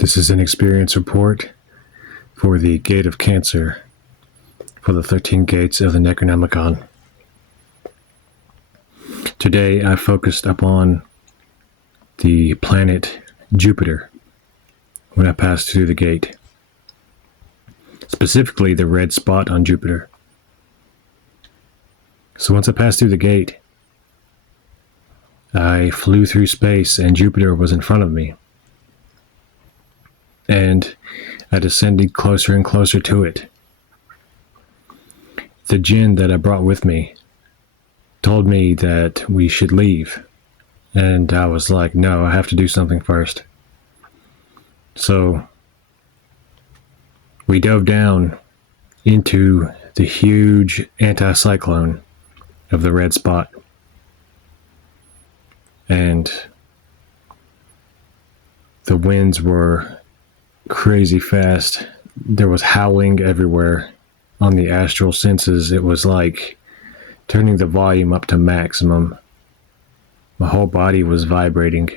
This is an experience report for the Gate of Cancer, for the 13 gates of the Necronomicon. Today I focused upon the planet Jupiter when I passed through the gate, specifically the red spot on Jupiter. So once I passed through the gate, I flew through space and Jupiter was in front of me. And I descended closer and closer to it. The djinn that I brought with me told me that we should leave. And I was like, no, I have to do something first. So we dove down into the huge anticyclone of the red spot. And the winds were crazy fast. There was howling everywhere on the astral senses. It was like turning the volume up to maximum. My whole body was vibrating.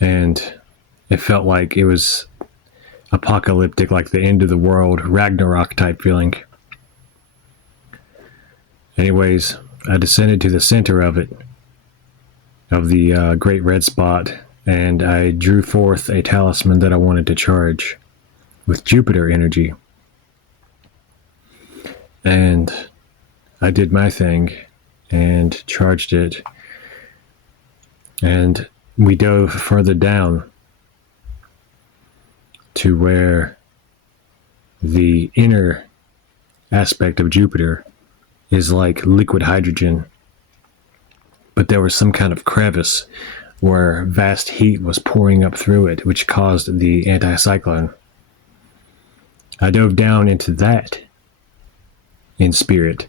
And it felt like it was apocalyptic, like the end of the world, Ragnarok type feeling. Anyways, I descended to the center of it, of the great red spot, and I drew forth a talisman that I wanted to charge with Jupiter energy. And I did my thing and charged it. And we dove further down to where the inner aspect of Jupiter is like liquid hydrogen. But there was some kind of crevice where vast heat was pouring up through it, which caused the anticyclone. I dove down into that in spirit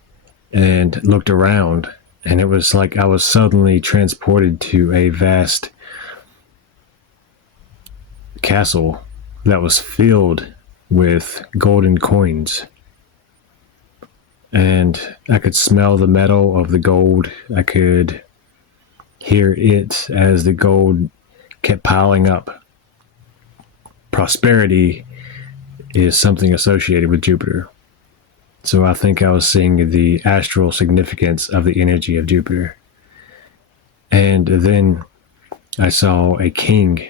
and looked around, and it was like I was suddenly transported to a vast castle that was filled with golden coins. And I could smell the metal of the gold. I could hear it as the gold kept piling up. Prosperity is something associated with Jupiter. So I think I was seeing the astral significance of the energy of Jupiter. And then I saw a king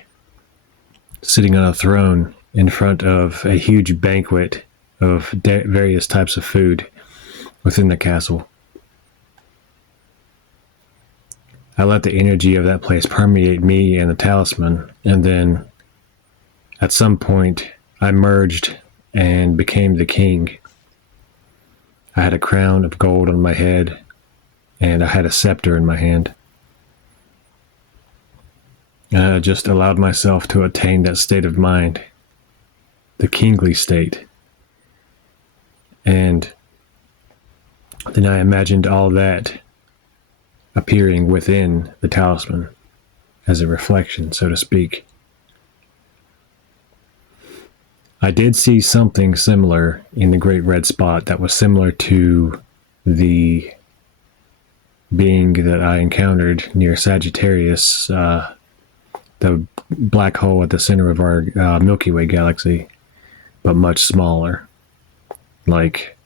sitting on a throne in front of a huge banquet of various types of food within the castle. I let the energy of that place permeate me and the talisman, and then at some point I merged and became the king. I had a crown of gold on my head, and I had a scepter in my hand. And I just allowed myself to attain that state of mind, the kingly state. And then I imagined all that appearing within the talisman as a reflection, so to speak. I did see something similar in the great red spot that was similar to the being that I encountered near Sagittarius, the black hole at the center of our Milky Way galaxy, but much smaller, like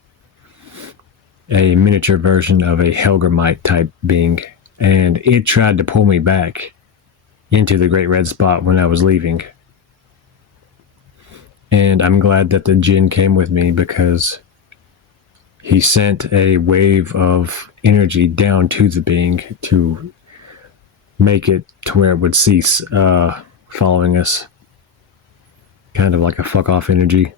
a miniature version of a Helgramite type being, and it tried to pull me back into the great red spot when I was leaving. And I'm glad that the djinn came with me, because he sent a wave of energy down to the being to make it to where it would cease following us, kind of like a fuck off energy.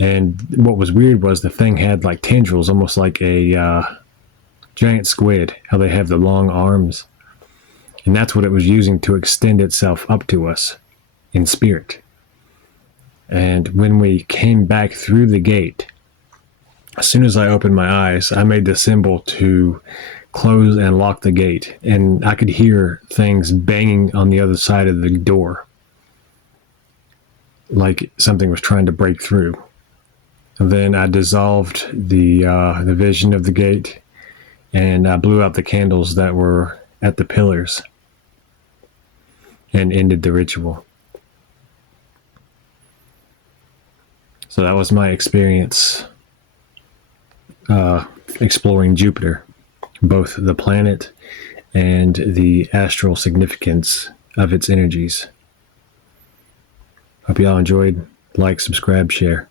And what was weird was the thing had like tendrils, almost like a giant squid, how they have the long arms. And that's what it was using to extend itself up to us in spirit. And when we came back through the gate, as soon as I opened my eyes, I made the symbol to close and lock the gate. And I could hear things banging on the other side of the door, like something was trying to break through. And then I dissolved the vision of the gate, and I blew out the candles that were at the pillars. and ended the ritual. So that was my experience exploring Jupiter, both the planet and the astral significance of its energies. Hope y'all enjoyed. Like, subscribe, share.